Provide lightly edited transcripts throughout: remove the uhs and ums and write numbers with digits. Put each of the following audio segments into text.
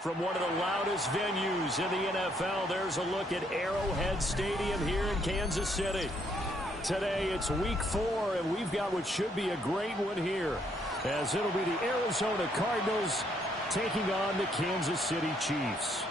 From one of the loudest venues in the NFL, there's a look at Arrowhead Stadium here in Kansas City. Today, it's week 4, and we've got what should be a great one here, as it'll be the Arizona Cardinals taking on the Kansas City Chiefs.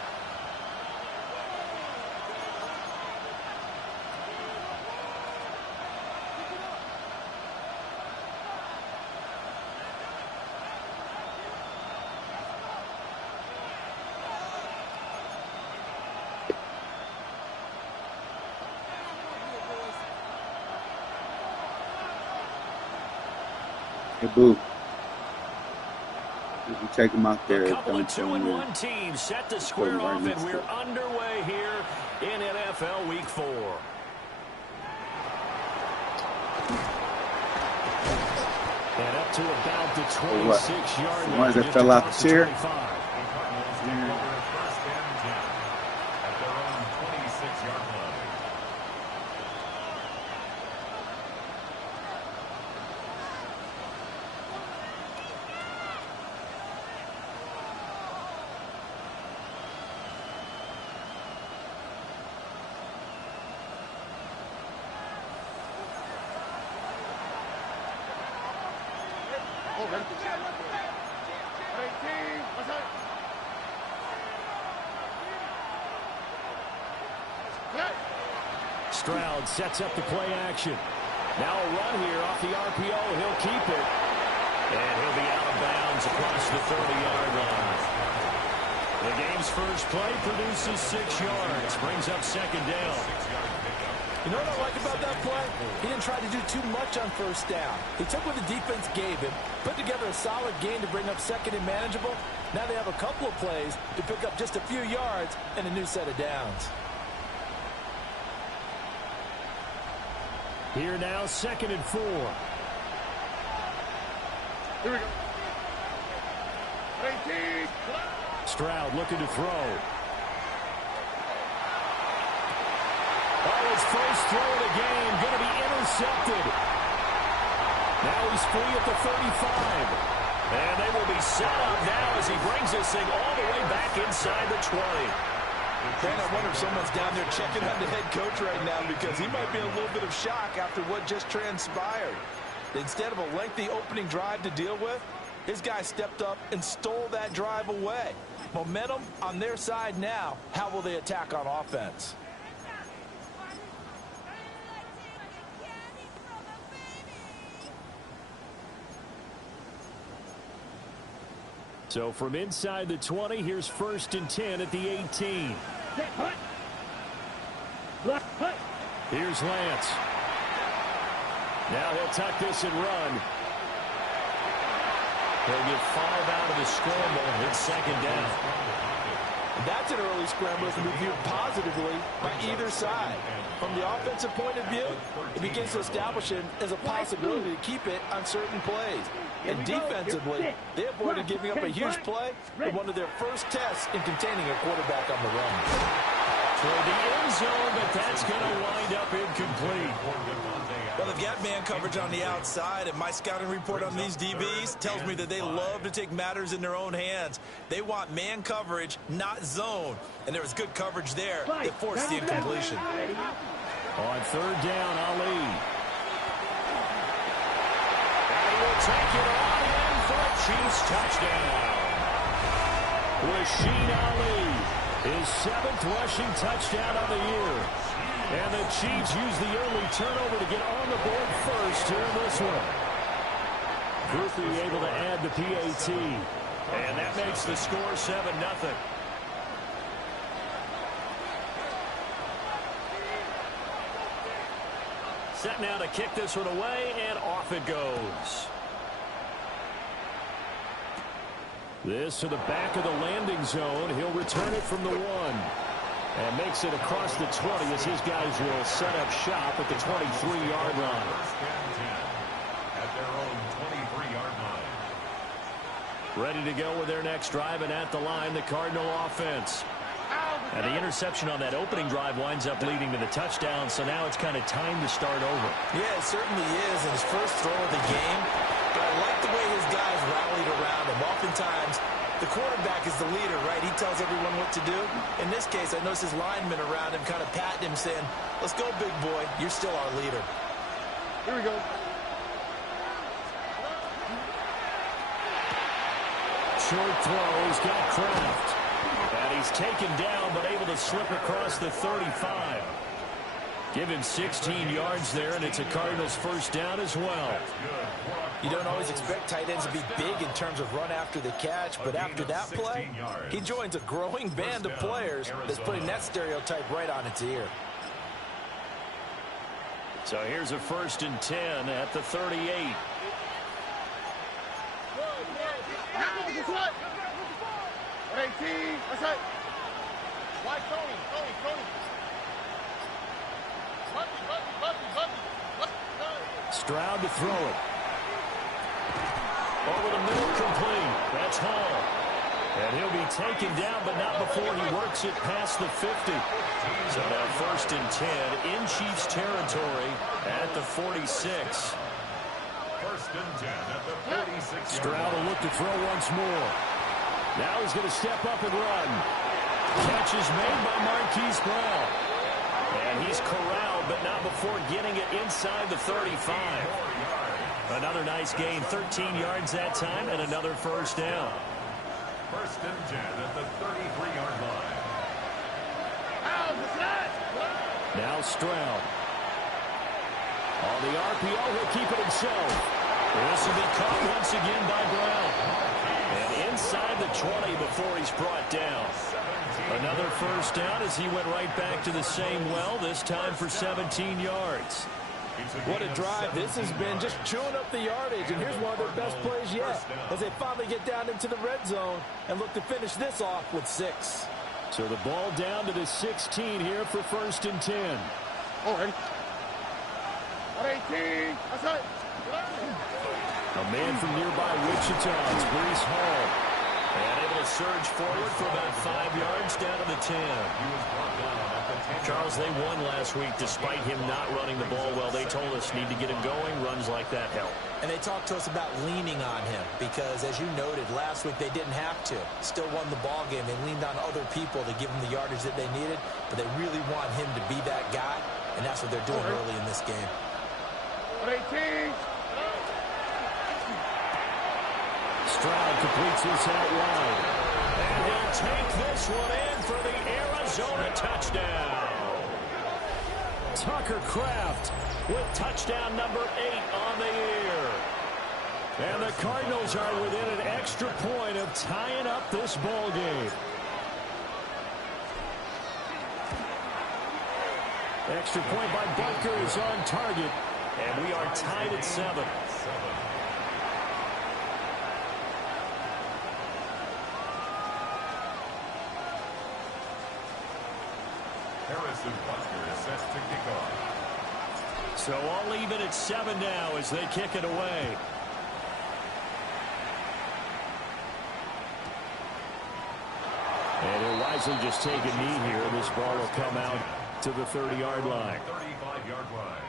Hey, Boo. If you take him out there, a couple of 2-1 teams set to square off, and we're underway here in NFL Week 4. And up to about the 26-yard line. The ones that fell out the chair. Stroud sets up the play action. Now a run here off the RPO. He'll keep it. And he'll be out of bounds across the 30-yard line. The game's first play produces 6 yards. Brings up second down. You know what I like about that play? He didn't try to do too much on first down. He took what the defense gave him, put together a solid gain to bring up second and manageable. Now they have a couple of plays to pick up just a few yards and a new set of downs. Here now, 2nd and 4. Here we go. Stroud looking to throw. Oh, his first throw of the game going to be intercepted. Now he's free at the 35. And they will be set up now as he brings this thing all the way back inside the 20. Dan, I wonder if someone's down there checking on the head coach right now, because he might be in a little bit of shock after what just transpired. Instead of a lengthy opening drive to deal with, his guy stepped up and stole that drive away. Momentum on their side now. How will they attack on offense? So from inside the 20, here's 1st and 10 at the 18. Here's Lance. Now he'll tuck this and run. He'll get 5 out of the scramble. It's 2nd down. That's an early scramble that can be viewed positively by either side. From the offensive point of view, it begins to establish it as a possibility to keep it on certain plays. And defensively, they avoided giving up a huge play in one of their first tests in containing a quarterback on the run. Toward the end zone, but that's going to wind up incomplete. Well, they've got man coverage on the outside, and my scouting report on these DBs tells me that they love to take matters in their own hands. They want man coverage, not zone. And there was good coverage there that forced the incompletion. On 3rd down, Ali. And we'll take it on in for a Chiefs touchdown. Rashid Ali, his 7th rushing touchdown of the year. And the Chiefs use the early turnover to get on the board first here in this one. Guthrie able to add the PAT. And that makes the score 7-0. Set now to kick this one away, and off it goes. This to the back of the landing zone. He'll return it from the 1. And makes it across the 20 as his guys will set up shop at the 23-yard line. At their own 23-yard line. Ready to go with their next drive, and at the line, the Cardinal offense. And the interception on that opening drive winds up leading to the touchdown, so now it's kind of time to start over. Yeah, it certainly is, and his first throw of the game. But I like the way his guys rallied around him. Oftentimes, The quarterback is the leader, right? He tells everyone what to do. In this case, I notice his linemen around him kind of patting him, saying, let's go, big boy. You're still our leader. Here we go. Short throw. He's got Kraft. And he's taken down, but able to slip across the 35. Give him 16 yards there, and it's a Cardinals first down as well. You don't always expect tight ends to be big in terms of run after the catch, but after that play, he joins a growing band of players that's putting that stereotype right on its ear. So here's a 1st and 10 at the 38. Stroud to throw it. Over the middle, complete. That's Hall. And he'll be taken down, but not before he works it past the 50. So now 1st and 10 in Chiefs territory at the 46. 1st and 10 at the 46. Stroud will look to throw once more. Now he's going to step up and run. Catch is made by Marquise Brown. And he's corralled, but not before getting it inside the 35. Another nice gain, 13 yards that time, and another first down. 1st and 10 at the 33-yard line. Now Stroud. On the RPO, he'll keep it himself. This will be caught once again by Brown. And inside the 20 before he's brought down. Another first down as he went right back to the same well, this time for 17 yards. What a drive this has been, just chewing up the yardage. And here's one of their best plays yet as they finally get down into the red zone and look to finish this off with 6. So the ball down to the 16 here for 1st and 10. Already. 18. That's it. A man from nearby Wichita, it's Breece Hall. And able to surge forward for about 5 yards down to the 10. Charles, they won last week despite him not running the ball well. They told us need to get him going. Runs like that help. And they talked to us about leaning on him because, as you noted, last week they didn't have to. Still won the ball game. They leaned on other people to give them the yardage that they needed, but they really want him to be that guy, and that's what they're doing early in this game. 18. Stroud completes this out wide. And he'll take this one in for the Arizona touchdown. Tucker Kraft with touchdown number 8 on the year. And the Cardinals are within an extra point of tying up this ball game. Extra point by Butker is on target. And we are tied at 7. Harrison Butker is set to kick off. So all even at 7 now as they kick it away. And he'll wisely just take a knee here. This ball will come out to the 30-yard line. 35-yard line.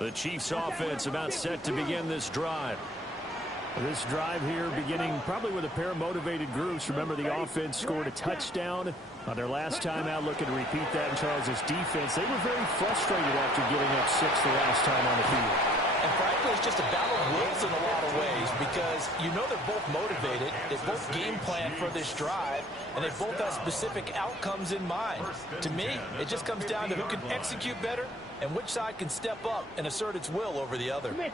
The Chiefs offense about set to begin this drive. This drive here beginning probably with a pair of motivated groups. Remember, the offense scored a touchdown on their last time out, looking to repeat that in Charles's defense. They were very frustrated after giving up 6 the last time on the field. And frankly, it's just a battle of wills in a lot of ways because you know they're both motivated. They both game plan for this drive, and they both have specific outcomes in mind. To me, it just comes down to who can execute better and which side can step up and assert its will over the other. Let's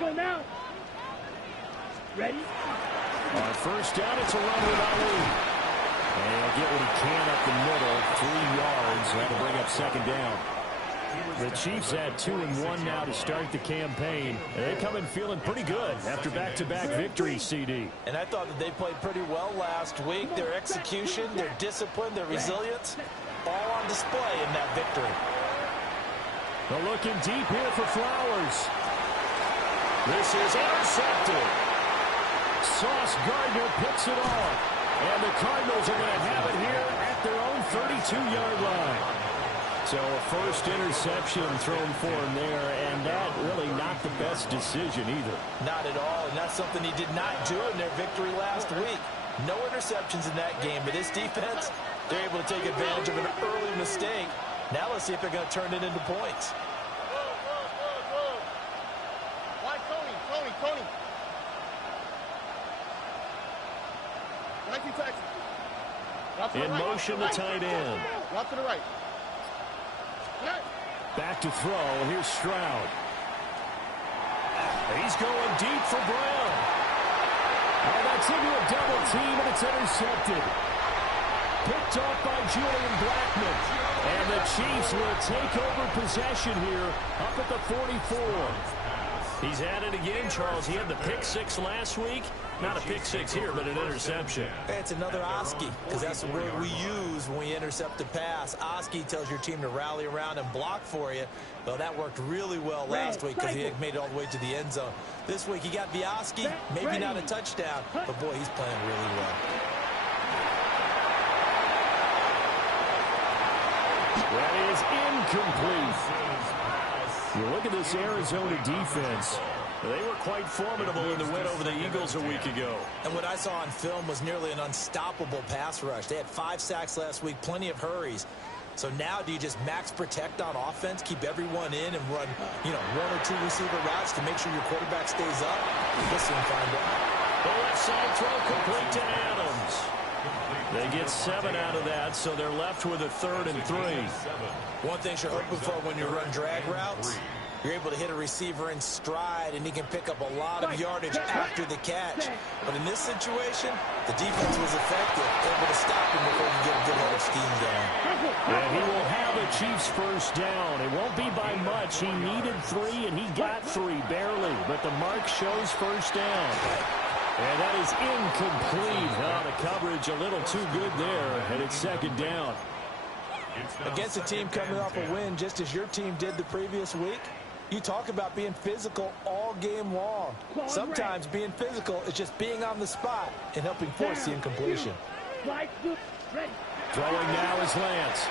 go now. Ready? On first down, it's a run with Ali. And he'll get what he can up the middle, 3 yards. That'll bring up second down. The Chiefs at 2-1 now to start the campaign. And they come in feeling pretty good after back-to-back victories, CD. And I thought that they played pretty well last week. Their execution, their discipline, their resilience, all on display in that victory. They're looking deep here for Flowers. This is intercepted. Sauce Gardner picks it off. And the Cardinals are going to have it here at their own 32-yard line. So a first interception thrown for him there, and that really not the best decision either. Not at all, and that's something he did not do in their victory last week. No interceptions in that game, but this defense, they're able to take advantage of an early mistake. Now let's see if they're going to turn it into points. Why Tony? In motion, the tight end. Route to the right. Back to throw. Here's Stroud. He's going deep for Brown. Oh, that's into a double team, and it's intercepted. Picked off by Julian Blackmon. And the Chiefs will take over possession here up at the 44. He's at it again, Charles. He had the pick six last week. Not a pick six here, but an interception. It's another Oski, because that's the word we use when we intercept a pass. Oski tells your team to rally around and block for you. Well, that worked really well last week because he had made it all the way to the end zone. This week, he got the Oski, maybe not a touchdown, but boy, he's playing really well. That is incomplete. You look at this Arizona defense. They were quite formidable in the win over the Eagles a week ago. And what I saw on film was nearly an unstoppable pass rush. They had 5 sacks last week, plenty of hurries. So now do you just max protect on offense, keep everyone in, and run, 1 or 2 receiver routes to make sure your quarterback stays up? We'll soon find out. The left side throw complete to Adams. They get 7 out of that, so they're left with a 3rd and 3. One thing you're hoping for when you run drag routes, you're able to hit a receiver in stride, and he can pick up a lot of yardage after the catch. But in this situation, the defense was effective, able to stop him before he get a good head of steam going. Yeah, he will have a Chiefs first down. It won't be by much. He needed 3, and he got 3, barely. But the mark shows first down. And that is incomplete. The coverage a little too good there, and it's 2nd down. Against a team coming off a win just as your team did the previous week, you talk about being physical all game long. Sometimes being physical is just being on the spot and helping force the incompletion. Throwing now is Lance.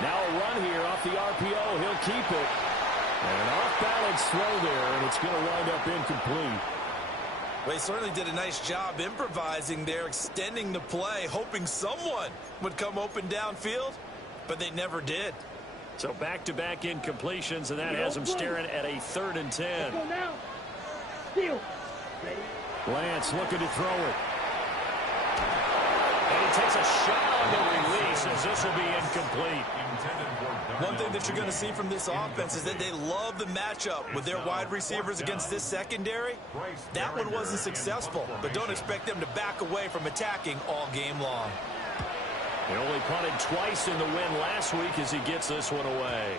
Now a run here off the RPO. He'll keep it. And an off-balance throw there, and it's going to wind up incomplete. Well, he certainly did a nice job improvising there, extending the play, hoping someone would come open downfield, but they never did. So back-to-back incompletions, and that has him staring at a 3rd and 10. Lance looking to throw it. And he takes a shot on the release as this will be incomplete. One thing that you're going to see from this offense is that they love the matchup with their wide receivers against this secondary. That one wasn't successful, but don't expect them to back away from attacking all game long. He only punted twice in the win last week as he gets this one away.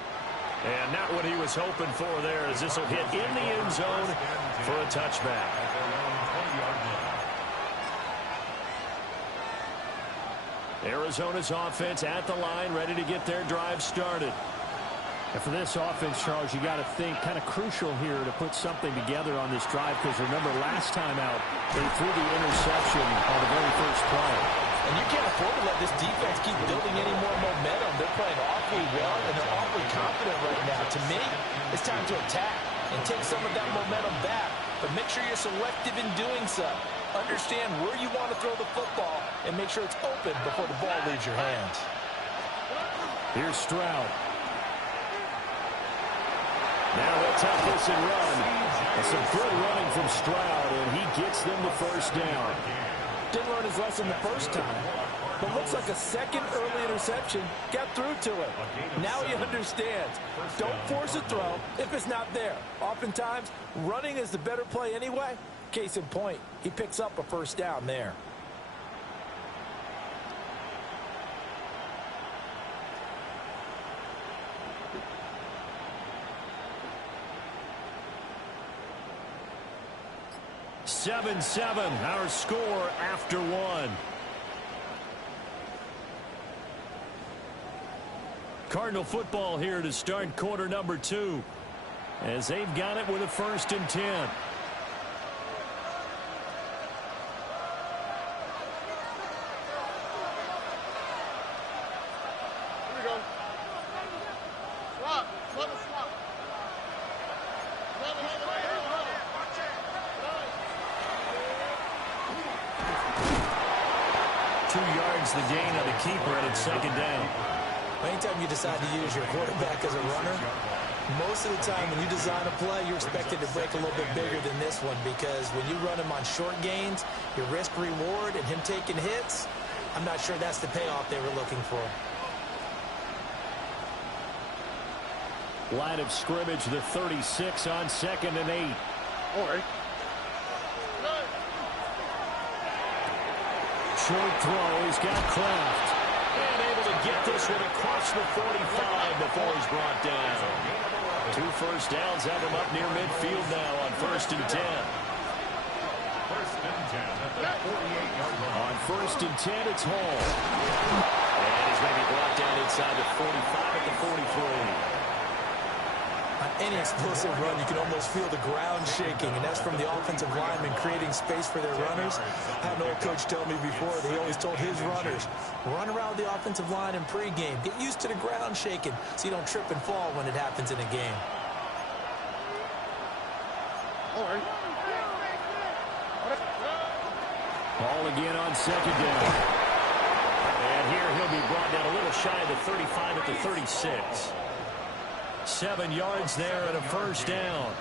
And not what he was hoping for there, as this will hit in the end zone for a touchback. Arizona's offense at the line, ready to get their drive started. And for this offense, Charles, you got to think kind of crucial here to put something together on this drive, because remember last time out, they threw the interception on the very first play. And you can't afford to let this defense keep building any more momentum. They're playing awfully well, and they're awfully confident right now. To me, it's time to attack and take some of that momentum back. But make sure you're selective in doing so. Understand where you want to throw the football and make sure it's open before the ball leaves your hands. Here's Stroud. Now they'll tap this and run. And some good running from Stroud, and he gets them the first down. Didn't learn his lesson the first time, but looks like a second early interception got through to him. Now he understands. Don't force a throw if it's not there. Oftentimes, running is the better play anyway. Case in point, he picks up a first down there. Seven, our score after 1. Cardinal football here to start quarter number 2, as they've got it with a 1st and 10. 2 yards the gain on the keeper, and it's second down. Anytime you decide to use your quarterback as a runner, most of the time when you design a play, you're expected to break a little bit bigger than this one, because when you run him on short gains, your risk-reward and him taking hits, I'm not sure that's the payoff they were looking for. Line of scrimmage, the 36 on 2nd and 8. All right. Short throw, he's got Kraft. And able to get this one across the 45 before he's brought down. 2 first downs have him up near midfield now on 1st and 10. First and 10 at the 48-yard line. On 1st and 10, it's Hall. And he's maybe brought down inside the 45 at the 43. On any explosive run, you can almost feel the ground shaking, and that's from the offensive linemen creating space for their runners. I had an old coach tell me before, they always told his runners, run around the offensive line in pregame. Get used to the ground shaking so you don't trip and fall when it happens in a game. All right. Ball again on 2nd down. And here he'll be brought down a little shy of the 35 at the 36. 7 yards there and a first down.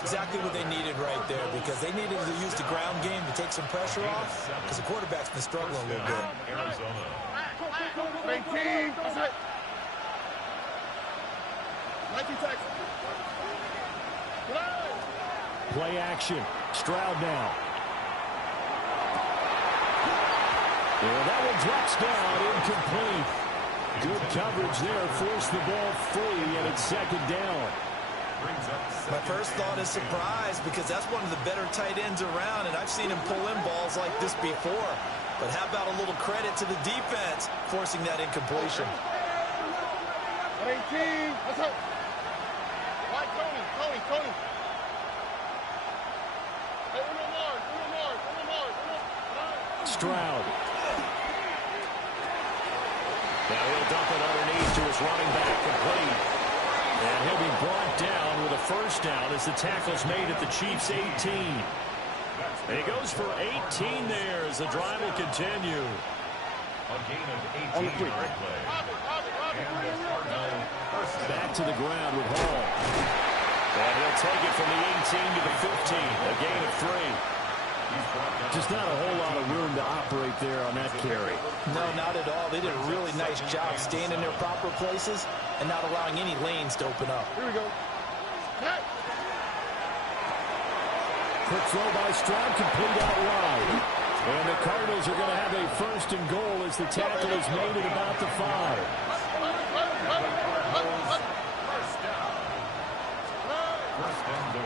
Exactly what they needed right there, because they needed to use the ground game to take some pressure off, because the quarterback's been struggling a little bit. Arizona. 19. That's it. 19 tackles. Play action. Stroud now. Well, that one drops down, incomplete. Good coverage there, forced the ball free, and it's 2nd down. My first thought is surprise, because that's one of the better tight ends around, and I've seen him pull in balls like this before. But how about a little credit to the defense forcing that incompletion? 18. That's it. Right, Tony. Hey, Uno Mars. Stroud. Now he'll dump it underneath to his running back, complete. And he'll be brought down with a first down as the tackle's made at the Chiefs' 18. And he goes for 18 there as the drive will continue. A gain of 18 yard play. And the Cardinal first down. Back to the ground with Hall. And he'll take it from the 18 to the 15. A gain of 3. Just not a whole lot of room to operate there on that carry. No, not at all. They did a really nice job staying in their proper places and not allowing any lanes to open up. Here we go. Quick throw by Stroud, complete out wide. And the Cardinals are going to have a 1st and goal as the tackle is made at about the 5.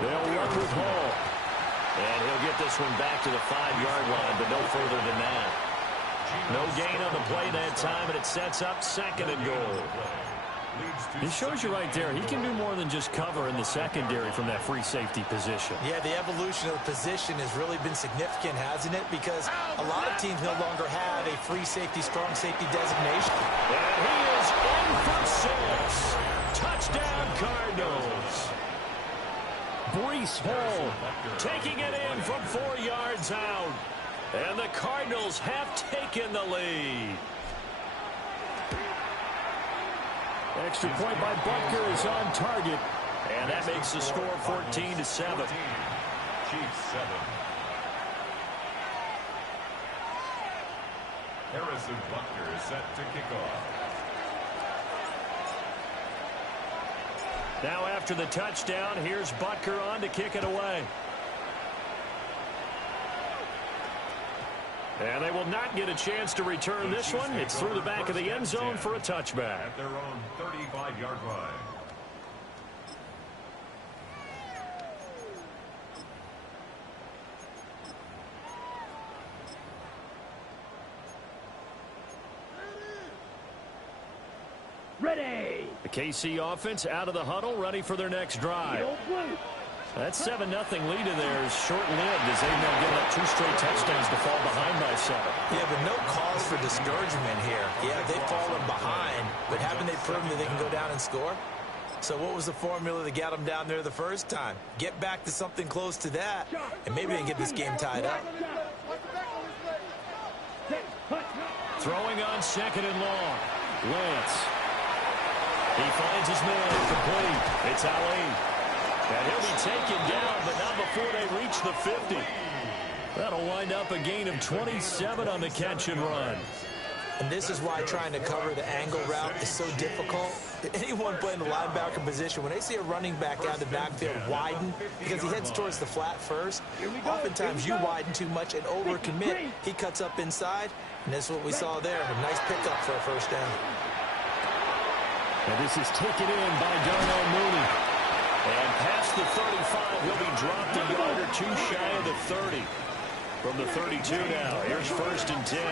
They'll run with Hall. And he'll get this one back to the 5-yard line, but no further than that. No gain on the play that time, and it sets up 2nd and goal. It shows you right there, he can do more than just cover in the secondary from that free safety position. Yeah, the evolution of the position has really been significant, hasn't it? Because a lot of teams no longer have a free safety, strong safety designation. And he is in for 6. Touchdown, Cardinals. Breece Hall taking it in from 4 yards out. And the Cardinals have taken the lead. Extra point by Butker is on target. And that makes the score 14-7. Chiefs 7. Harrison Butker is set to kick off. Now after the touchdown, here's Butker on to kick it away. And they will not get a chance to return this one. It's through the back of the end zone for a touchback. At their own 35-yard line. Ready. The KC offense out of the huddle, ready for their next drive. That 7-0 lead of theirs short-lived as they've now given up 2 straight touchdowns to fall behind by 7. Yeah, but no cause for discouragement here. Yeah, they've fallen behind, but haven't they proven that they can go down and score? So what was the formula that got them down there the first time? Get back to something close to that, and maybe they can get this game tied up. on second and long. Lance. He finds his man, complete. It's Ali. And he'll be taken down, but not before they reach the 50. That'll wind up a gain of 27 on the catch and run. And this is why trying to cover the angle route is so difficult. Anyone playing the linebacker position, when they see a running back out of the backfield widen, because he heads towards the flat first, oftentimes you widen too much and overcommit. He cuts up inside, and that's what we saw there. A nice pickup for a first down. And this is taken in by Darnell Mooney. And past the 35, he'll be dropped a yard or two shy of the 30. From the 32 now, here's 1st and 10.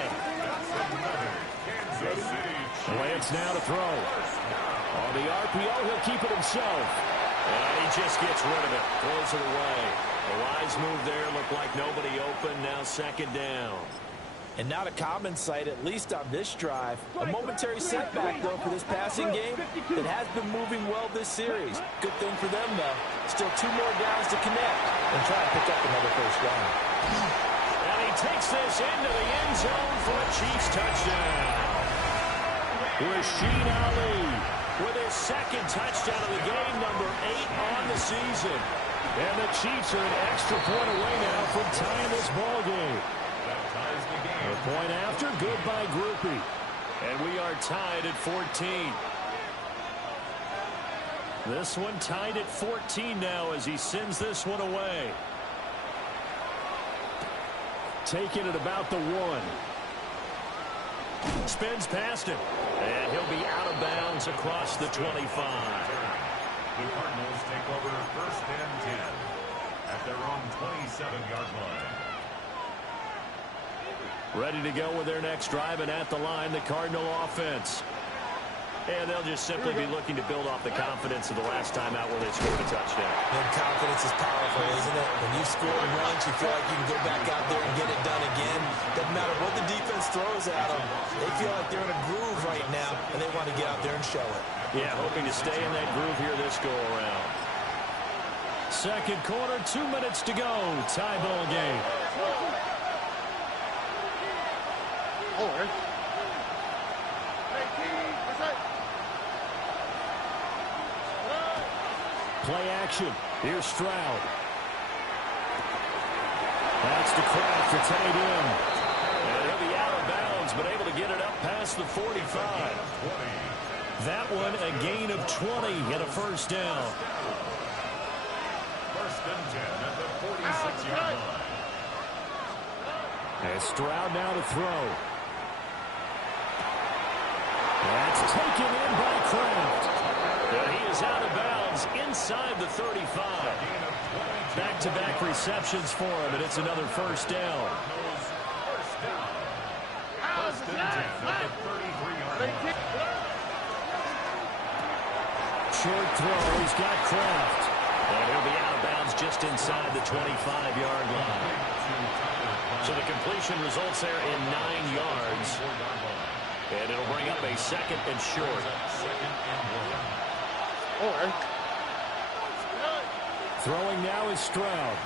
Lance now to throw. On the RPO, he'll keep it himself. And he just gets rid of it. Throws it away. The wise move there. Looked like nobody open. Now 2nd down. And not a common sight, at least on this drive. A momentary setback, though, for this passing game that has been moving well this series. Good thing for them, though. Still 2 more downs to connect and try to pick up another first down. And he takes this into the end zone for a Chiefs touchdown. Rashid Ali with his 2nd touchdown of the game, number 8 on the season. And the Chiefs are an extra point away now from tying this ball game. A point after, good by Groupie. And we are tied at 14. This one tied at 14 now as he sends this one away. Taking it about the 1. Spins past him. And he'll be out of bounds across the 25. The Cardinals take over 1st and 10 at their own 27-yard line. Ready to go with their next drive, and at the line, the Cardinal offense. And they'll just simply be looking to build off the confidence of the last time out where they scored a touchdown. And confidence is powerful, isn't it? When you score once, you feel like you can go back out there and get it done again. Doesn't matter what the defense throws at them. They feel like they're in a groove right now, and they want to get out there and show it. Yeah, hoping to stay in that groove here this go-around. 2nd quarter, 2 minutes to go. Tie ball game. Play action. Here's Stroud. That's to Kraft. It's headed in. And he'll be out of bounds, but able to get it up past the 45. That one a gain of 20 and a first down. 1st and 10 at the 46-yard line. And Stroud now to throw. That's taken in by Kraft. And he is out of bounds inside the 35. Back-to-back receptions for him, and it's another first down. First and 10 at the 33-yard line. Short throw, he's got Kraft. And he'll be out of bounds just inside the 25-yard line. So the completion results there in 9 yards. And it'll bring up a 2nd and short. Throwing now is Stroud.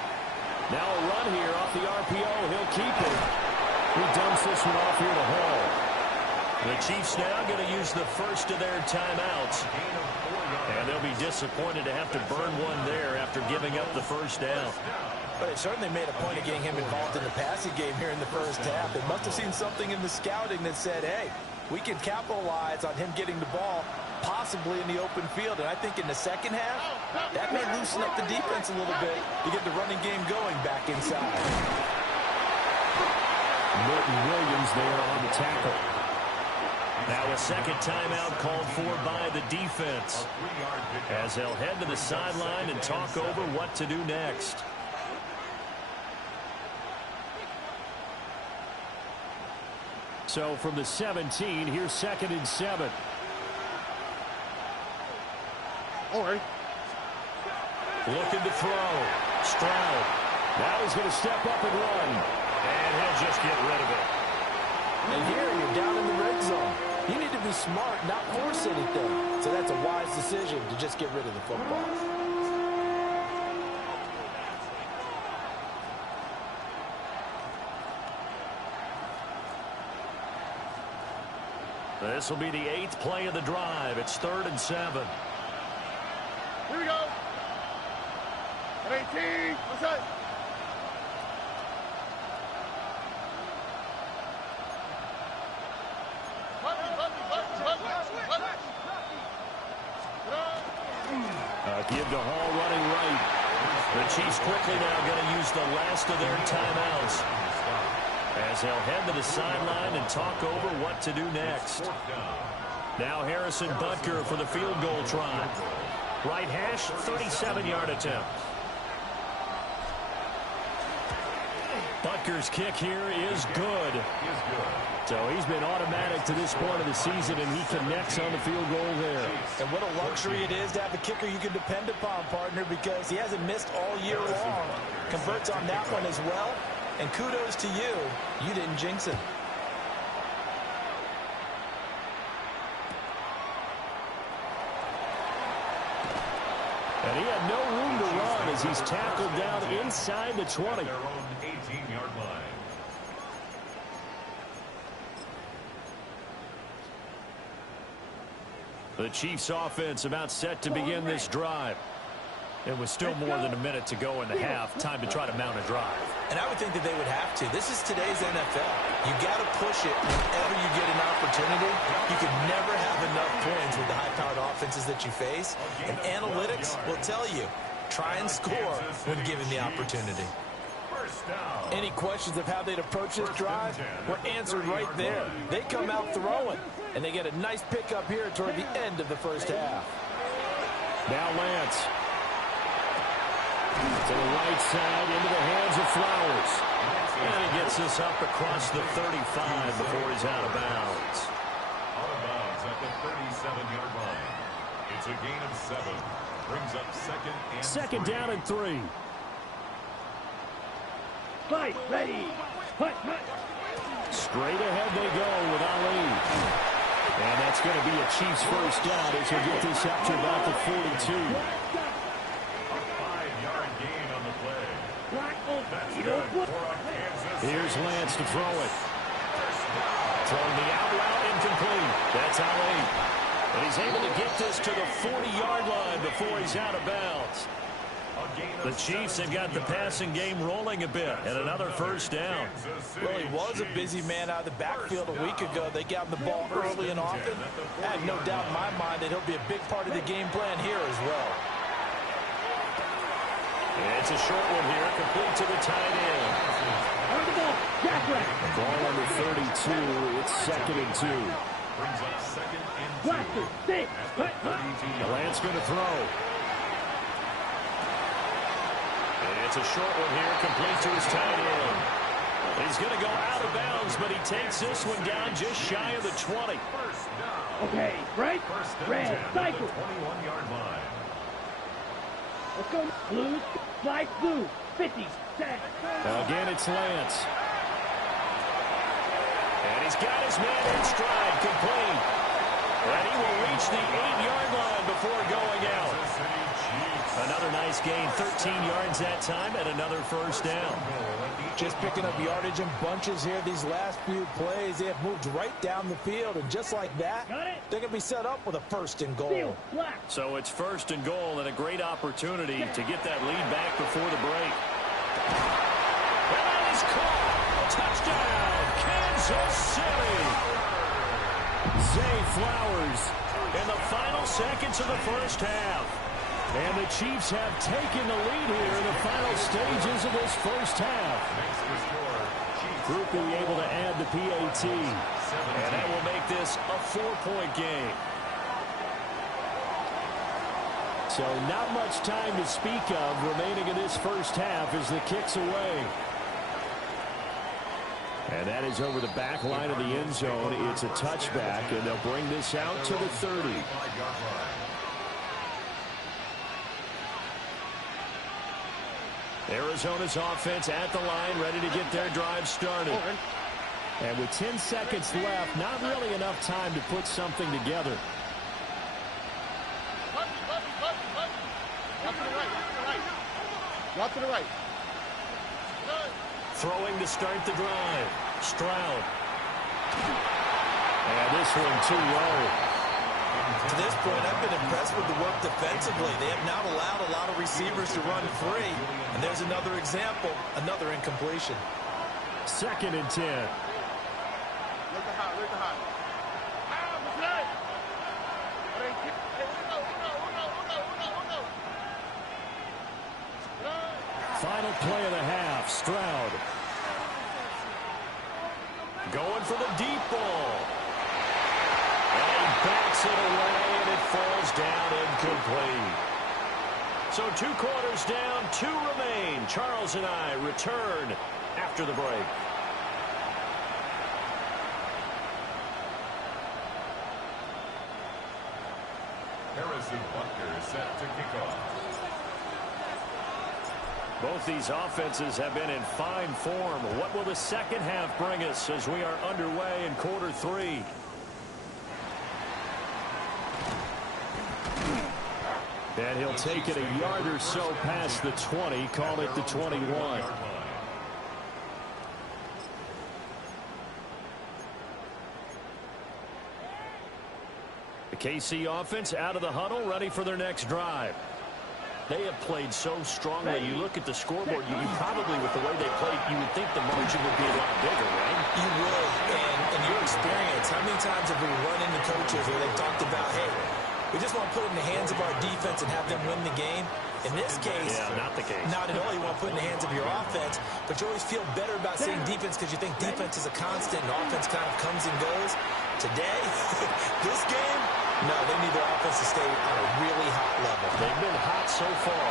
Now a run here off the RPO. He'll keep it. He dumps this one off here to Hall. The Chiefs now going to use the first of their timeouts. And they'll be disappointed to have to burn one there after giving up the first down. But it certainly made a point of getting him involved in the passing game here in the first half. They must have seen something in the scouting that said, hey, we can capitalize on him getting the ball possibly in the open field. And I think in the second half, that may loosen up the defense a little bit to get the running game going back inside. Milton Williams there on the tackle. Now a 2nd timeout called for by the defense as they'll head to the sideline and talk over what to do next. So from the 17, here's 2nd and 7. Looking to throw. Stroud. Now he's going to step up and run. And he'll just get rid of it. And here you're down in the red zone. You need to be smart, not force anything. So that's a wise decision to just get rid of the football. This will be the 8th play of the drive. It's 3rd and 7. Here we go. At 18. What's that? Give to Hall running right. The Chiefs quickly now going to use the last of their timeouts as they'll head to the sideline and talk over what to do next. Now Harrison Butker for the field goal try. Right hash, 37-yard attempt. Butker's kick here is good. So he's been automatic to this point of the season, and he connects on the field goal there. And what a luxury it is to have a kicker you can depend upon, partner, because he hasn't missed all year long. Converts on that one as well. And kudos to you. You didn't jinx it. And he had no room to run as he's tackled down inside the 20. Their own 18-yard line. The Chiefs offense about set to begin this drive. It was still more than a minute to go in the half. Time to try to mount a drive. And I would think that they would have to. This is today's NFL. You got to push it whenever you get an opportunity. You could never have enough points with the high-powered offenses that you face. And analytics will tell you, try and score when given the opportunity. Any questions of how they'd approach this drive were answered right there. They come out throwing, and they get a nice pickup here toward the end of the first half. Now Lance. To the right side, into the hands of Flowers. And he gets this up across the 35 before he's out of bounds. Out of bounds at the 37-yard line. It's a gain of 7. Brings up second down and 3. Fight, ready. Hut. Straight ahead they go with Ali. And that's going to be a Chiefs first down as we get this up to about the 42. Here's Lance to throw it. Throwing the out route incomplete. That's Ali. And he's able to get this to the 40-yard line before he's out of bounds. The Chiefs have got the passing game rolling a bit, and another first down. Well, he was a busy man out of the backfield a week ago. They got him the ball early and often. I have no doubt in my mind that he'll be a big part of the game plan here as well. It's a short one here, complete to the tight end. Ball under 32, it's 2nd and 2. Brings up 2nd and 2. Lance going to throw. It's a short one here, complete to his tight end. He's going to go out of bounds, but he takes this one down just shy of the 20. Okay, right, red, cycle. 21-yard line. Let's go, Blues. Fly blue, 50, set. Again, it's Lance. And he's got his man in stride, complete. And he will reach the 8-yard line before going out. Another nice gain, 13 yards that time, and another first down. Just picking up yardage in bunches here these last few plays. They have moved right down the field, and just like that, they're going to be set up with a 1st and goal. So it's 1st and goal, and a great opportunity to get that lead back before the break. And that is caught. Touchdown, Kansas City. Zay Flowers in the final seconds of the first half. And the Chiefs have taken the lead here in the final stages of this first half. Group being able to add the PAT. And that will make this a 4-point game. So not much time to speak of remaining in this first half as the kick's away. And that is over the back line of the end zone. It's a touchback, and they'll bring this out to the 30. Arizona's offense at the line, ready to get their drive started. And with 10 seconds left, not really enough time to put something together. Drop to the right. Throwing to start the drive. Stroud. And this one too low. To this point, I've been impressed with the work defensively. They have not allowed a lot of receivers to run free. And there's another example, another incompletion. 2nd and 10. Look at high, look at high. Final play of the half, Stroud. Going for the deep ball. And he backs it away, and it falls down incomplete. So 2 quarters down, 2 remain. Charles and I return after the break. Harrison Butker is set to kick off. Both these offenses have been in fine form. What will the second half bring us as we are underway in quarter 3? And he'll take it a yard or so past the 20, call it the 21. The KC offense out of the huddle, ready for their next drive. They have played so strongly. You look at the scoreboard, you probably, with the way they played, you would think the margin would be a lot bigger, right? You would. And in your experience, how many times have we run into coaches where they've talked about, hey, we just want to put it in the hands of our defense and have them win the game? In this case, not the case. Not at all. You want to put it in the hands of your offense, but you always feel better about seeing defense because you think defense is a constant and offense kind of comes and goes. Today, this game, no, they need their offense to stay on a really hot level. They've been hot so far.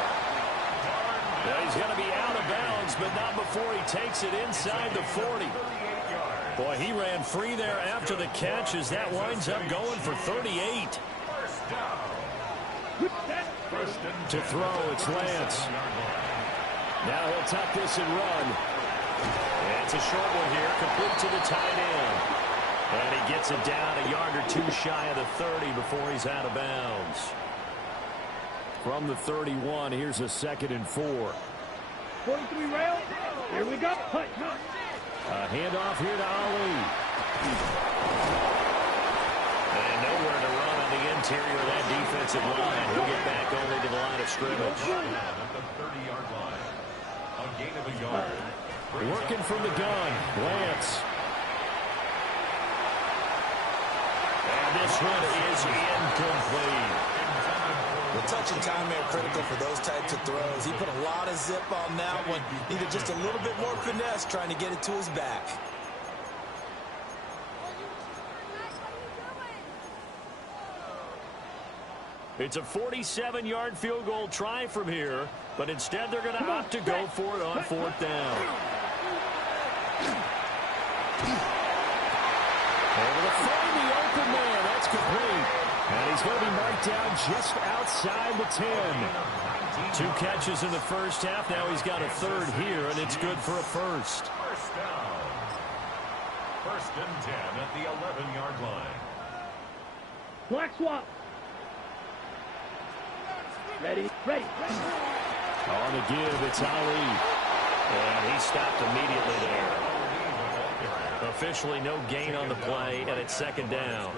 Now he's going to be out of bounds, but not before he takes it inside the 40. Boy, he ran free there after the catch as that winds up going for 38. To throw, it's Lance. Now he'll tuck this and run. And it's a short one here, complete to the tight end. And he gets it down a yard or 2 shy of the 30 before he's out of bounds. From the 31, here's a 2nd and 4. 43 rail. Here we go. Hut. A handoff here to Ali. And nowhere to run on the interior of that defensive line. He'll get back only to the line of scrimmage. At the 30-yard line. A gain of a yard. Working from the gun, Lance. And this one is incomplete. The touch and time are critical for those types of throws. He put a lot of zip on that one. Needed just a little bit more finesse trying to get it to his back. It's a 47-yard field goal try from here, but instead they're going to opt to go for it on 4th down. Able to find the open man. That's complete. And he's going to be marked down just outside the 10. 2 catches in the first half. Now he's got a 3rd here, and it's good for a 1st. First down. 1st and 10 at the 11-yard line. Black swap. Ready. On the give, it's Ali. And he stopped immediately there. Officially no gain on the play, and it's 2nd down.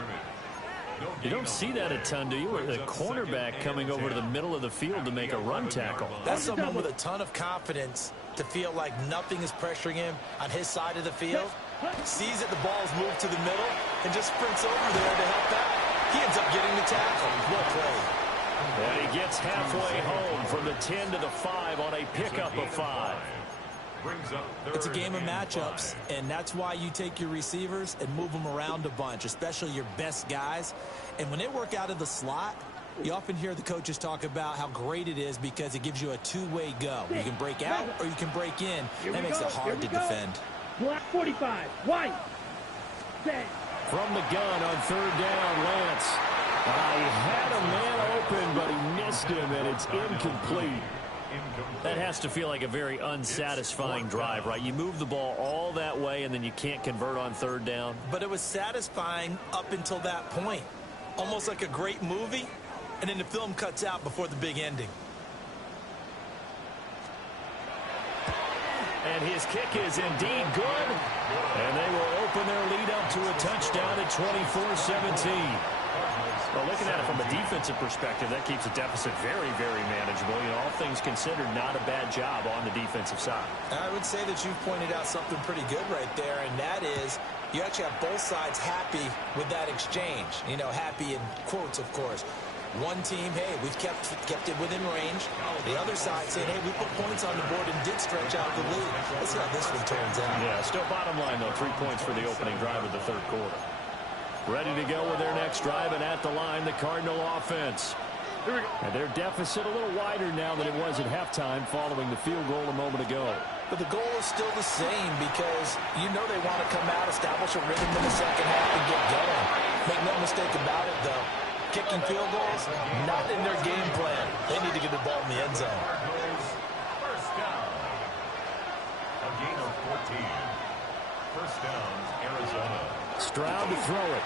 You don't see that a ton, do you? The cornerback coming over to the middle of the field to make a run tackle. That's someone with a ton of confidence to feel like nothing is pressuring him on his side of the field. Sees that the ball's moved to the middle and just sprints over there to help out. He ends up getting the tackle. Well played. And he gets halfway home from the 10 to the 5 on a pickup of 5. It's a game of matchups, and that's why you take your receivers and move them around a bunch, especially your best guys. And when they work out of the slot, you often hear the coaches talk about how great it is because it gives you a 2-way go. You can break out or you can break in. That makes it hard to defend. Black 45. White. Set. From the gun on 3rd down, Lance. He had a man open, but he missed him, and it's incomplete. That has to feel like a very unsatisfying drive, right? You move the ball all that way, and then you can't convert on 3rd down. But it was satisfying up until that point. Almost like a great movie, and then the film cuts out before the big ending. And his kick is indeed good. And they will open their lead up to a touchdown at 24-17. Well, looking at it from a defensive perspective, that keeps the deficit very, very manageable. You know, all things considered, not a bad job on the defensive side. I would say that you've pointed out something pretty good right there, and that is you actually have both sides happy with that exchange. You know, happy in quotes, of course. One team, hey, we've kept it within range. The other side saying, hey, we put points on the board and did stretch out the lead. Let's see how this one turns out. Yeah, still bottom line, though, 3 points for the opening drive of the third quarter. Ready to go with their next drive, and at the line, the Cardinal offense. And their deficit a little wider now than it was at halftime following the field goal a moment ago. But the goal is still the same because you know they want to come out, establish a rhythm in the second half, and get going. Make no mistake about it, though. Kicking field goals, not in their game plan. They need to get the ball in the end zone. First down. A gain of 14. First down, Arizona. Stroud to throw it.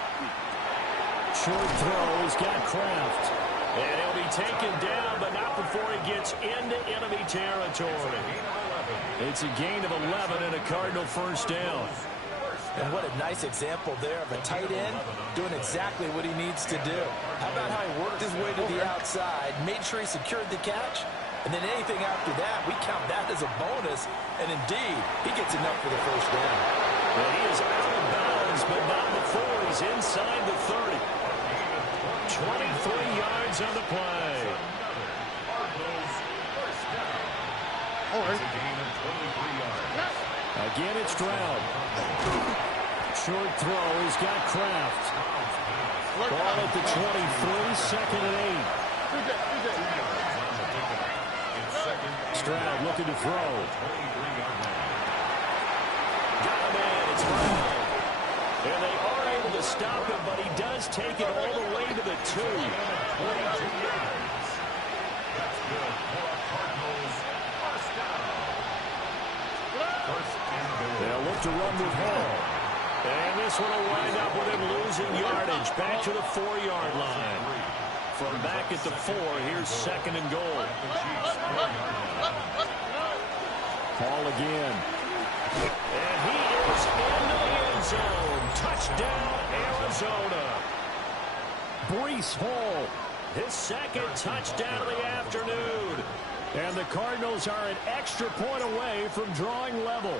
Short throw. He's got Kraft. And he'll be taken down, but not before he gets into enemy territory. It's a gain of 11 and a Cardinal first down. And what a nice example there of a tight end doing exactly what he needs to do. How about how he worked his way to the outside, made sure he secured the catch, and then anything after that, we count that as a bonus. And indeed, he gets enough for the first down. Well, he is out of bounds, but not before he's inside the 30. 23 yards on the play. Again, it's Stroud. Short throw. He's got Kraft. Ball at the 23, second and 8. Stroud looking to throw. Got him in. It's Brown. And they are able to stop him, but he does take it all the way to the 2. 22 yards. That's good for a Cardinals first down. First and goal. They'll look to run with Hall. And this one will wind up with him losing yardage back to the 4-yard line. From back at the 4, here's second and goal. Hall again. And he is into the end zone. Touchdown, Arizona. Breece Hall, his second touchdown of the afternoon. And the Cardinals are an extra point away from drawing level.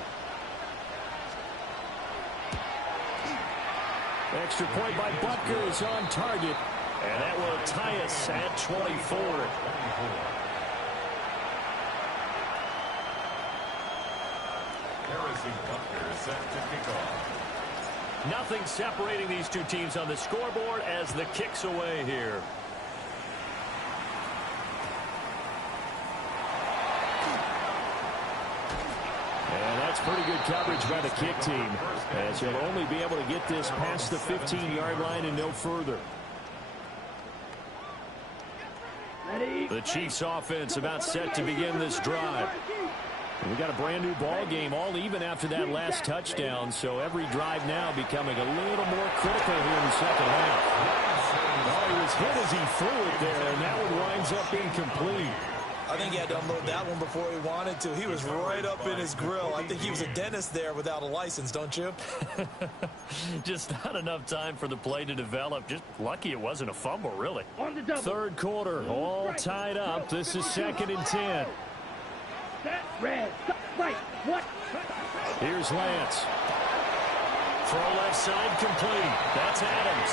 Extra point by Butker is on target. And that will tie us at 24. Harrison Butker set to kick off. Nothing separating these two teams on the scoreboard as the kick's away here. And that's pretty good coverage by the kick team, as he'll only be able to get this past the 15-yard line and no further. The Chiefs offense about set to begin this drive. And we got a brand new ball game, all even after that last touchdown, so every drive now becoming a little more critical here in the second half. Oh, he was hit as he threw it there, and that one winds up incomplete. I think he had to unload that one before he wanted to. He was right up in his grill. I think he was a dentist there without a license, don't you? Just not enough time for the play to develop. Just lucky it wasn't a fumble, really. Third quarter, all tied up. This is second and 10. Red, right, what? Here's Lance. Throw left side complete. That's Adams.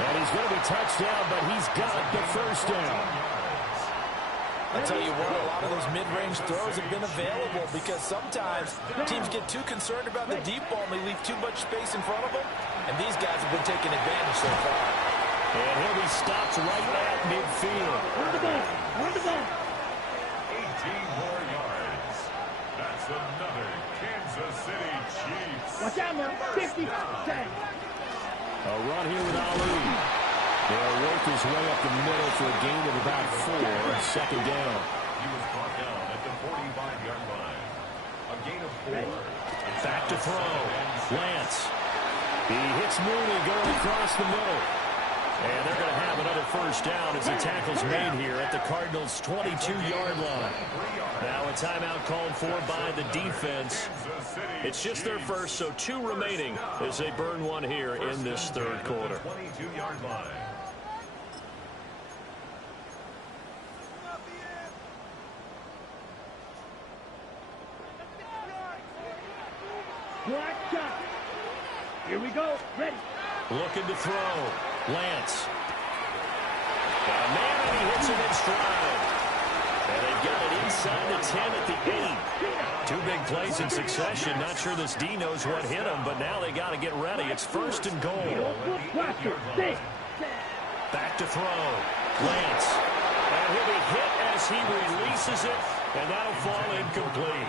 And he's going to be touched down, but he's got the first down. I tell you what, a lot of those mid-range throws have been available because sometimes teams get too concerned about the deep ball and they leave too much space in front of them. And these guys have been taking advantage so far. And he'll be stopped right at midfield. On the ball, on the ball. 18 more yards. That's another Kansas City Chiefs. Watch out, man. 50, 10. A run here with Ali. They'll work his way up the middle for a gain of about 4. Second down. He was brought down at the 45-yard line. A gain of 4. Back to throw. Lance. He hits Mooney going across the middle. And they're going to have another first down as the tackle's made here at the Cardinals' 22-yard line. Now a timeout called for by the defense. It's just their first, so 2 remaining as they burn one here in this third quarter. 22-yard line. Black shot. Here we go. Ready. Looking to throw. Lance. Got a man, and he hits it in stride. And they've got it inside the 10 at the 8. 2 big plays in succession. Not sure this D knows what hit him, but now they got to get ready. It's first and goal. Back to throw. Lance. And he'll be hit as he releases it, and that'll fall incomplete.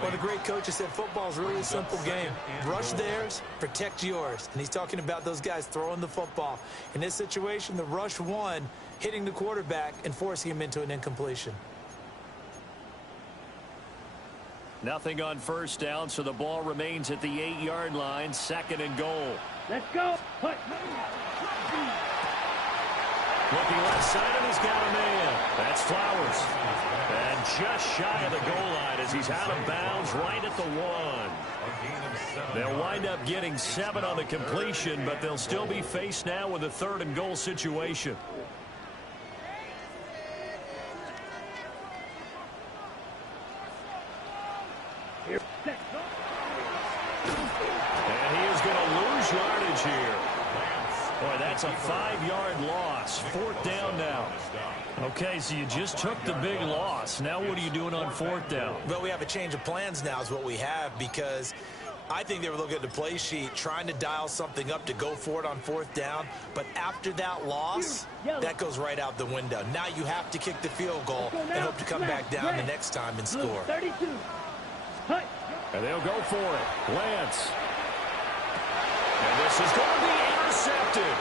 Well, the great coach said football is really a simple game. Rush theirs, protect yours. And he's talking about those guys throwing the football. In this situation, the rush won, hitting the quarterback and forcing him into an incompletion. Nothing on first down, so the ball remains at the 8-yard line, second and goal. Let's go. Put. Looking left side, and he's got a man. That's Flowers. And just shy of the goal line as he's out of bounds right at the 1. They'll wind up getting 7 on the completion, but they'll still be faced now with a third and goal situation. And he is going to lose yardage here. Boy, that's a 5-yard loss. 4th down now. Okay, so you just took the big loss. Now what are you doing on 4th down? Well, we have a change of plans now is what we have, because I think they were looking at the play sheet, trying to dial something up to go for it on 4th down. But after that loss, that goes right out the window. Now you have to kick the field goal and hope to come back down the next time and score. 32. And they'll go for it. Lance. And this is going to be intercepted.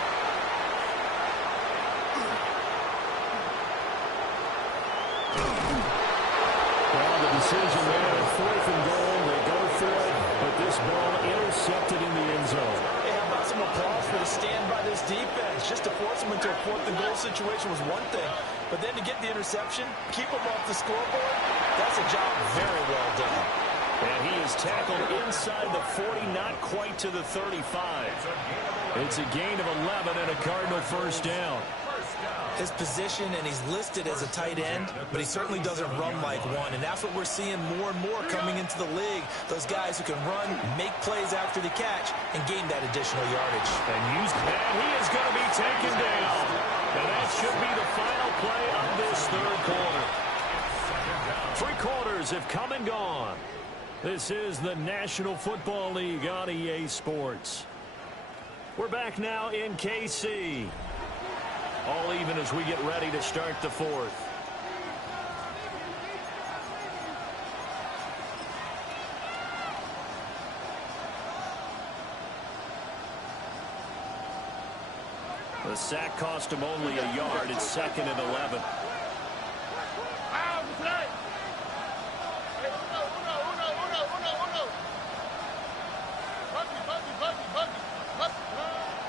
Well, the decision there at 4th and goal. They go for it, but this ball intercepted in the end zone. Hey, how about some applause for the stand by this defense? Just to force them into a 4th and goal situation was one thing, but then to get the interception, keep them off the scoreboard, that's a job very well done. And he is tackled inside the 40, not quite to the 35. It's a gain of 11 and a Cardinal first down. His position, and he's listed as a tight end, but he certainly doesn't run like one, and that's what we're seeing more and more coming into the league. Those guys who can run, make plays after the catch, and gain that additional yardage. And he is going to be taken down. And that should be the final play of this third quarter. 3 quarters have come and gone. This is the National Football League on EA Sports. We're back now in KC. All even as we get ready to start the 4th. The sack cost him only a yard. It's 2nd and 11.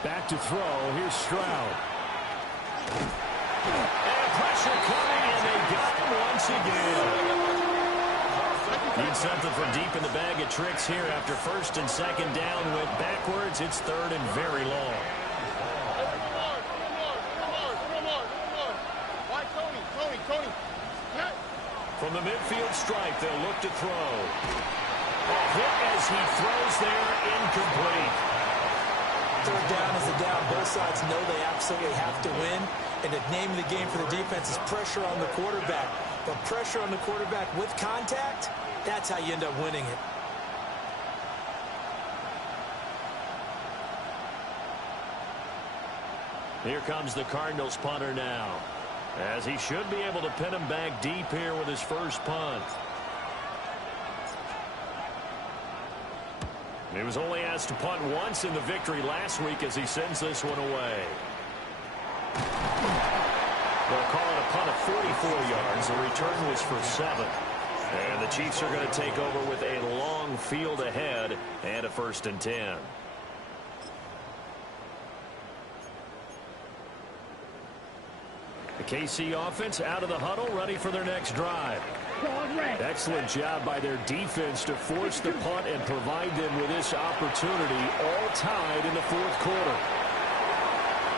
Back to throw. Here's Stroud. And pressure coming, and they got him once again. Need something from deep in the bag of tricks here after 1st and 2nd down. Went backwards. It's 3rd and very long. From the midfield stripe, they'll look to throw. A hit as he throws there, incomplete. 3rd down is a down. Both sides know they absolutely have to win. And the name of the game for the defense is pressure on the quarterback. But pressure on the quarterback with contact, that's how you end up winning it. Here comes the Cardinals punter now, as he should be able to pin him back deep here with his first punt. He was only asked to punt once in the victory last week as he sends this one away. They'll call it a punt of 44 yards. The return was for 7. And the Chiefs are going to take over with a long field ahead and a 1st and 10. The KC offense out of the huddle, ready for their next drive. Excellent job by their defense to force the punt and provide them with this opportunity, all tied in the fourth quarter.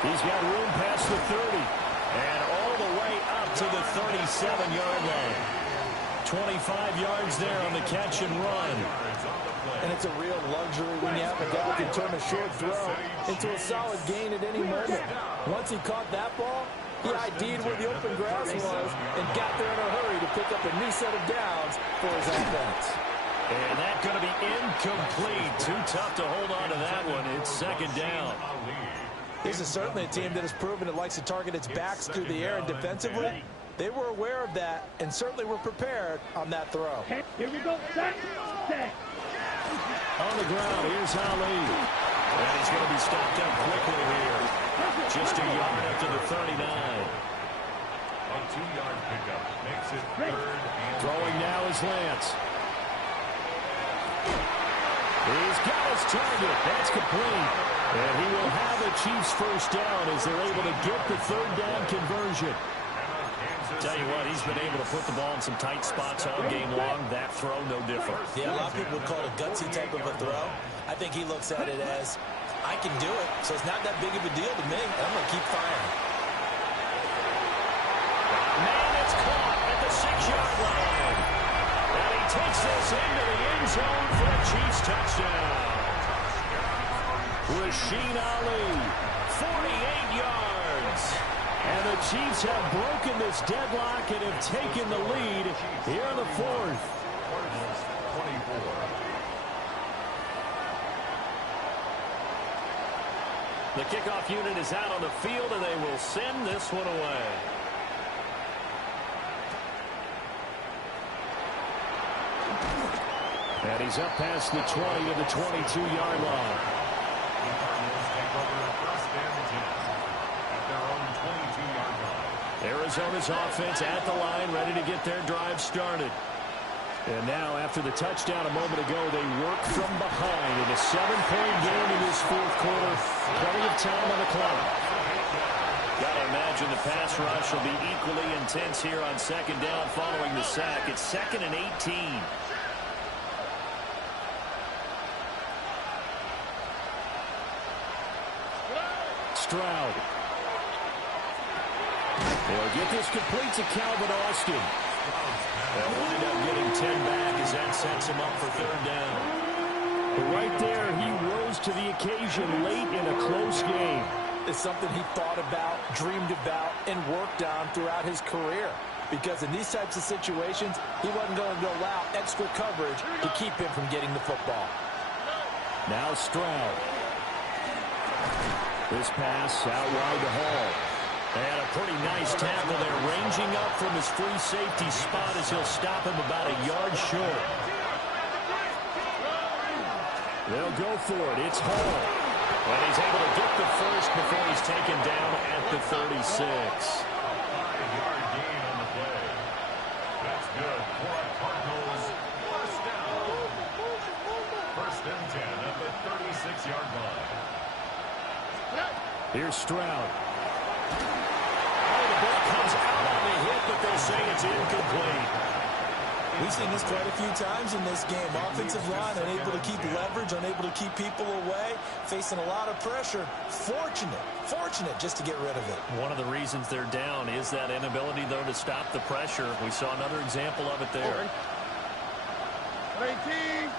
He's got room past the 30 and all the way up to the 37-yard line. 25 yards there on the catch and run. And it's a real luxury when you have a guy who can turn a short throw into a solid gain at any moment. Once he caught that ball, he ID'd where the open grass was and got there in a hurry to pick up a new set of downs for his offense. And that's going to be incomplete. Too tough to hold on to that one. It's second down. This is certainly a team that has proven it likes to target its backs through the air, and defensively, they were aware of that and certainly were prepared on that throw. Here we go. Set. On the ground, here's Ali. And he's going to be stopped up quickly here. Just a yard up to the 39. A 2-yard pickup makes it third and Throwing now is Lance. He's got his target. That's complete. And he will have the Chiefs first down as they're able to get the third down conversion. Tell you what, he's been able to put the ball in some tight spots all game long. That throw, no different. Yeah, a lot of people would call it a gutsy type of a throw. I think he looks at it as, I can do it, so it's not that big of a deal to me. I'm going to keep firing. Man, it's caught at the 6-yard line. And he takes this into the end zone for a Chiefs touchdown. Rasheen Ali, 48 yards. And the Chiefs have broken this deadlock and have taken the lead here in the fourth. The kickoff unit is out on the field, and they will send this one away. And he's up past the 20 to the 22-yard line. Arizona's offense at the line, ready to get their drive started. And now, after the touchdown a moment ago, they work from behind in a 7-point game in this fourth quarter. Plenty of time on the clock. Got to imagine the pass rush will be equally intense here on second down following the sack. It's 2nd and 18. Stroud. They'll get this complete to Calvin Austin. They'll wind up getting 10 back as that sets him up for third down. But right there, he rose to the occasion late in a close game. It's something he thought about, dreamed about, and worked on throughout his career. Because in these types of situations, he wasn't going to allow extra coverage to keep him from getting the football. Now Stroud. This pass out wide to Hall. And a pretty nice tackle there, ranging up from his free safety spot as he'll stop him about a yard short. They'll go for it. It's Hall. And he's able to get the first before he's taken down at the 36. 5-yard gain on the play. That's good for Cardinals. First down. First and 10 at the 36-yard line. Here's Stroud. The ball comes out on the hit, but they'll say it's incomplete. We've seen this quite a few times in this game. Offensive line unable to keep leverage, unable to keep people away, facing a lot of pressure. Fortunate just to get rid of it. One of the reasons they're down is that inability, though, to stop the pressure. We saw another example of it there. 18.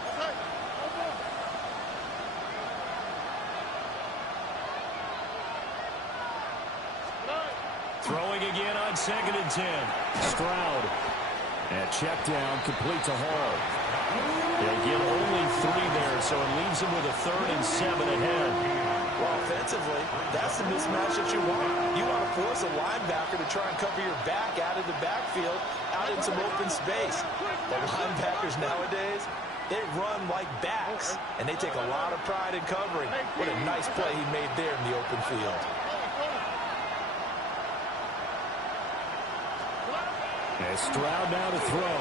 Throwing again on 2nd and 10. Stroud. And check down, complete to Hall. They'll get only 3 there, so it leaves them with a 3rd and 7 ahead. Well, offensively, that's the mismatch that you want. You want to force a linebacker to try and cover your back out of the backfield, out in some open space. The linebackers nowadays, they run like backs, and they take a lot of pride in covering. What a nice play he made there in the open field. And Stroud now to throw.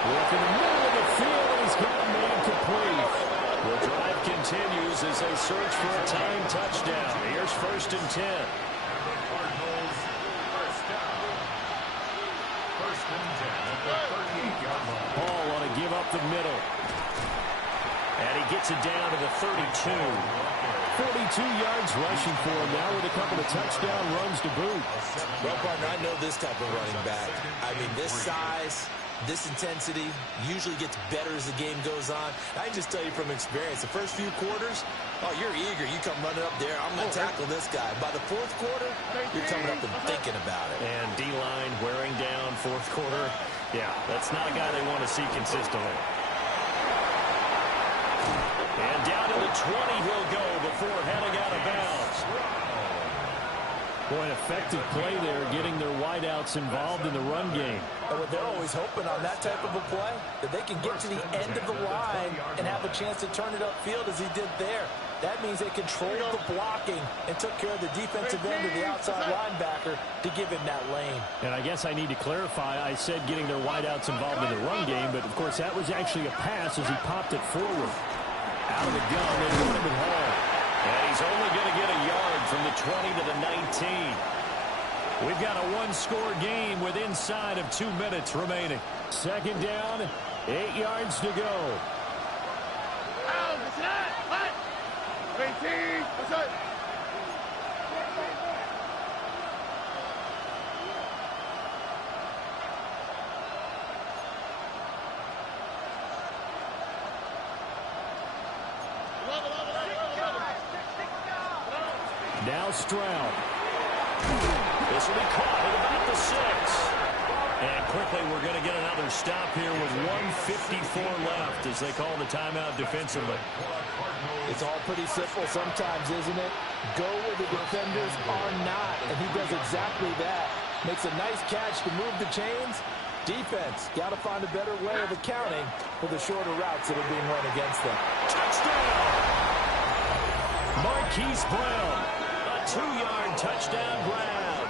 Work in the middle of the field, and he's got a man complete. Will drive drive continues as they search for a time touchdown. Here's 1st and 10. Cardinals, first down. 1st and 10 at the 38-yard line. Paul want to give up the middle. And he gets it down to the 32. 42 yards rushing for him now with a couple of touchdown runs to boot. Well, partner, I know this type of running back. I mean, this size, this intensity usually gets better as the game goes on. I can just tell you from experience, the first few quarters, oh, you're eager. You come running up there, I'm going to tackle this guy. By the 4th quarter, you're coming up and thinking about it. And D-line wearing down 4th quarter. Yeah, that's not a guy they want to see consistently. And down to the 20 he'll go before heading out of bounds. Boy, an effective play there, getting their wideouts involved in the run game. And they're always hoping on that type of a play, that they can get to the end of the line and have a chance to turn it upfield as he did there. That means they controlled the blocking and took care of the defensive end of the outside linebacker to give him that lane. And I guess I need to clarify, I said getting their wideouts involved in the run game, but of course that was actually a pass as he popped it forward. Out of the gun, they run him at home. And he's only going to get a yard from the 20 to the 19. We've got a one-score game with inside of 2 minutes remaining. 2nd down, 8 yards to go. What? 18. What's up? Now Stroud. This will be caught at about the 6. And quickly we're going to get another stop here with 1:54 left as they call the timeout defensively. It's all pretty simple sometimes, isn't it? Go where the defenders are not, and he does exactly that. Makes a nice catch to move the chains. Defense, got to find a better way of accounting for the shorter routes that are being run against them. Touchdown! Marquise Brown, a 2-yard touchdown grab.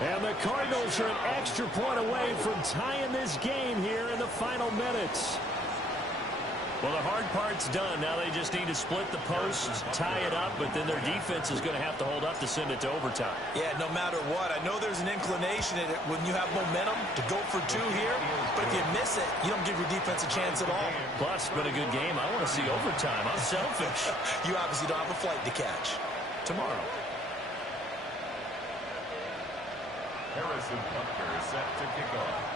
And the Cardinals are an extra point away from tying this game here in the final minutes. Well, the hard part's done. Now they just need to split the posts, tie it up, but then their defense is going to have to hold up to send it to overtime. Yeah, no matter what. I know there's an inclination in it when you have momentum to go for 2 here, but if you miss it, you don't give your defense a chance at all. Plus, it's been a good game. I want to see overtime. I'm selfish. You obviously don't have a flight to catch. Tomorrow. Harrison Butker is set to kick off.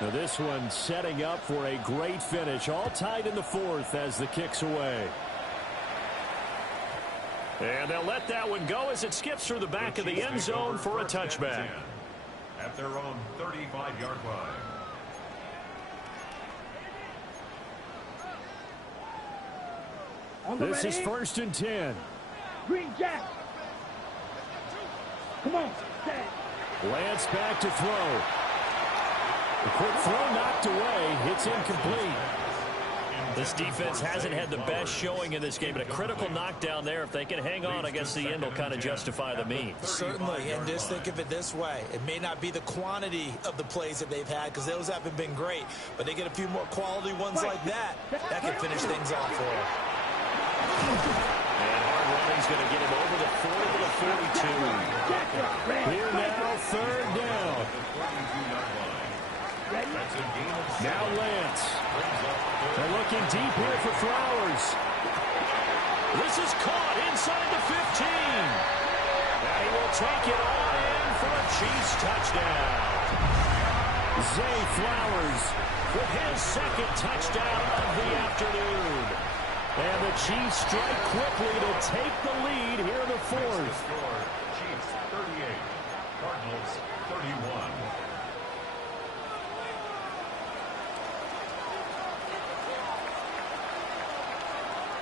Now this one setting up for a great finish. All tied in the 4th as the kick's away. And they'll let that one go as it skips through the back of the end zone for a touchback. At their own 35-yard line. This is 1st and 10. Green Jack. Come on, Jack. Lance back to throw. The quick throw knocked away. It's incomplete. This defense hasn't had the best showing in this game, but a critical knockdown there. If they can hang on, I guess the end will kind of justify the means. Certainly, and just think of it this way. It may not be the quantity of the plays that they've had because those haven't been great, but they get a few more quality ones like that. That can finish things off for them. And hard running's going to get him over the 40 to the 42. Here now, 3rd down. Now Lance. They're looking deep here for Flowers. This is caught inside the 15. And he will take it all in for a Chiefs touchdown. Zay Flowers with his 2nd touchdown of the afternoon. And the Chiefs strike quickly to take the lead here in the 4th. Chiefs 38, Cardinals 31.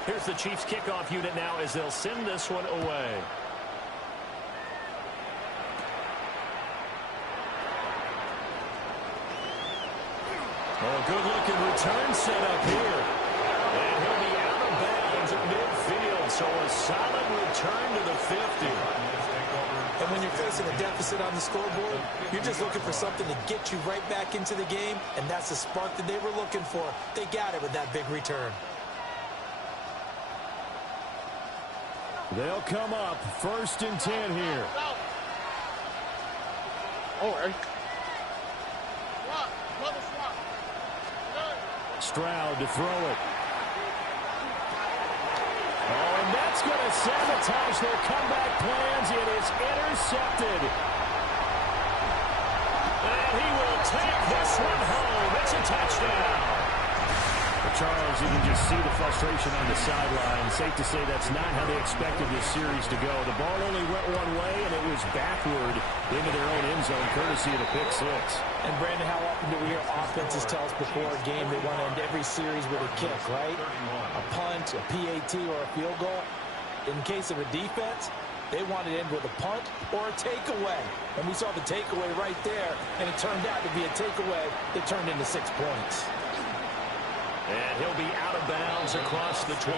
Here's the Chiefs kickoff unit now as they'll send this one away. Oh, good-looking return set up here. And he'll be out of bounds at midfield, so a solid return to the 50. And when you're facing a deficit on the scoreboard, you're just looking for something to get you right back into the game, and that's the spark that they were looking for. They got it with that big return. They'll come up 1st and 10 here. Stroud to throw it. Oh, and that's going to sabotage their comeback plans. It is intercepted. And he will take this one home. It's a touchdown. Charles, you can just see the frustration on the sideline. Safe to say that's not how they expected this series to go. The ball only went one way, and it was backward into their own end zone, courtesy of the pick six. And, Brandon, how often do we hear offenses tell us before a game they want to end every series with a kick, right? A punt, a PAT, or a field goal. In case of a defense, they want to end with a punt or a takeaway. And we saw the takeaway right there, and it turned out to be a takeaway that turned into 6 points. And he'll be out of bounds across the 25. The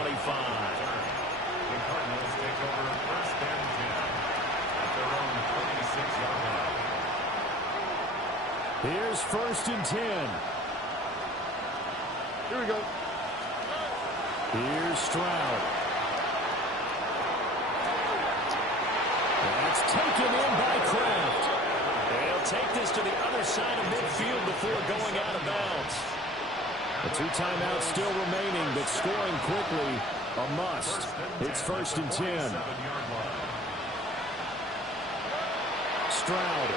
Cardinals take over 1st and 10 at their own 26-yard line. Here's 1st and 10. Here we go. Here's Stroud. That's taken in by Kraft. They'll take this to the other side of midfield before going out of bounds. The 2 timeouts still remaining, but scoring quickly, a must. It's 1st and 10. Stroud.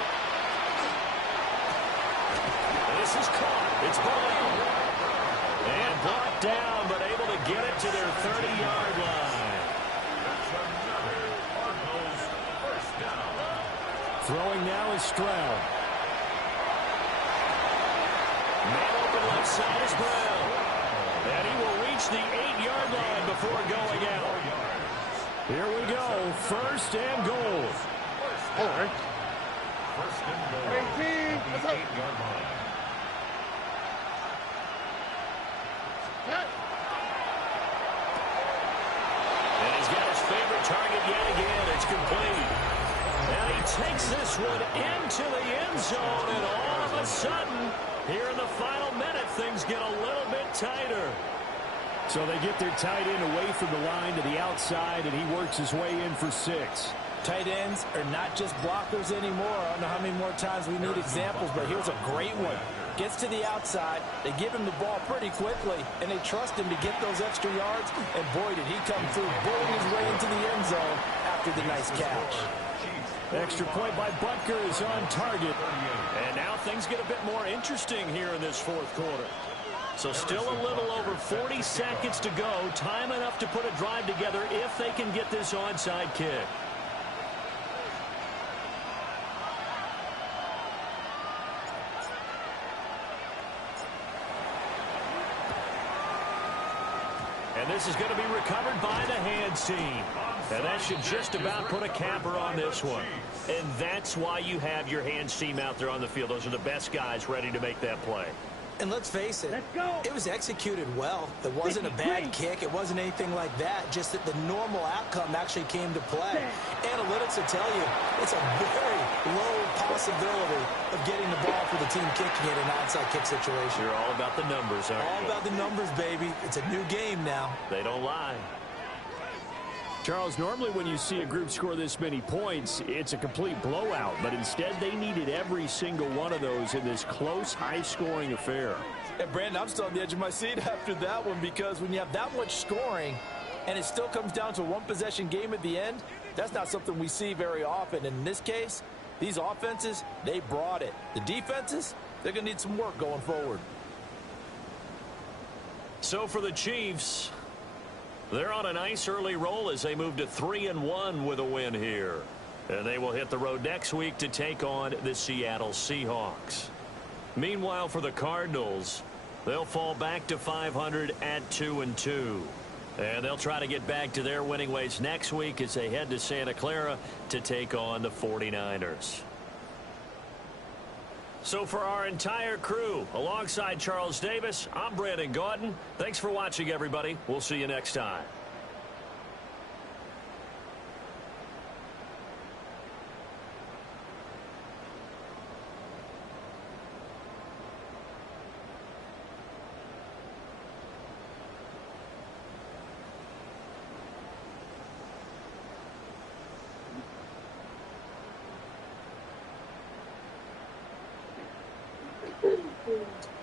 This is caught. It's ball. And brought down, but able to get it to their 30-yard line. Throwing now is Stroud. Man open left side is Brown. And he will reach the 8-yard line before going out. Here we go. 1st and goal. All right. 1st and goal. 18. At the 8-yard line. And he's got his favorite target yet again. It's complete. And he takes this one into the end zone. And all of a sudden, here in the final minute, things get a little bit tighter. So they get their tight end away from the line to the outside, and he works his way in for 6. Tight ends are not just blockers anymore. I don't know how many more times we need examples, but here's a great one. Gets to the outside, they give him the ball pretty quickly, and they trust him to get those extra yards, and boy, did he come through, bullying his way into the end zone after the nice catch. Extra point by Butker is on target. And now things get a bit more interesting here in this 4th quarter. So still a little over 40 seconds to go. Time enough to put a drive together if they can get this onside kick. And this is going to be recovered by the hands team. And that should just about put a capper on this one. And that's why you have your hands team out there on the field. Those are the best guys ready to make that play. And let's face it, it was executed well. It wasn't a bad kick. It wasn't anything like that. Just that the normal outcome actually came to play. Analytics will tell you it's a very low possibility of getting the ball for the team kicking it in an onside kick situation. You're all about the numbers, aren't you? All about the numbers, baby. It's a new game now. They don't lie. Charles, normally when you see a group score this many points, it's a complete blowout. But instead, they needed every single one of those in this close, high-scoring affair. And, Brandon, I'm still on the edge of my seat after that one because when you have that much scoring and it still comes down to a one-possession game at the end, that's not something we see very often. And in this case, these offenses, they brought it. The defenses, they're going to need some work going forward. So for the Chiefs, they're on a nice early roll as they move to 3-1 with a win here. And they will hit the road next week to take on the Seattle Seahawks. Meanwhile, for the Cardinals, they'll fall back to 500 at 2-2. And they'll try to get back to their winning ways next week as they head to Santa Clara to take on the 49ers. So for our entire crew, alongside Charles Davis, I'm Brandon Gaudin. Thanks for watching, everybody. We'll see you next time. approved.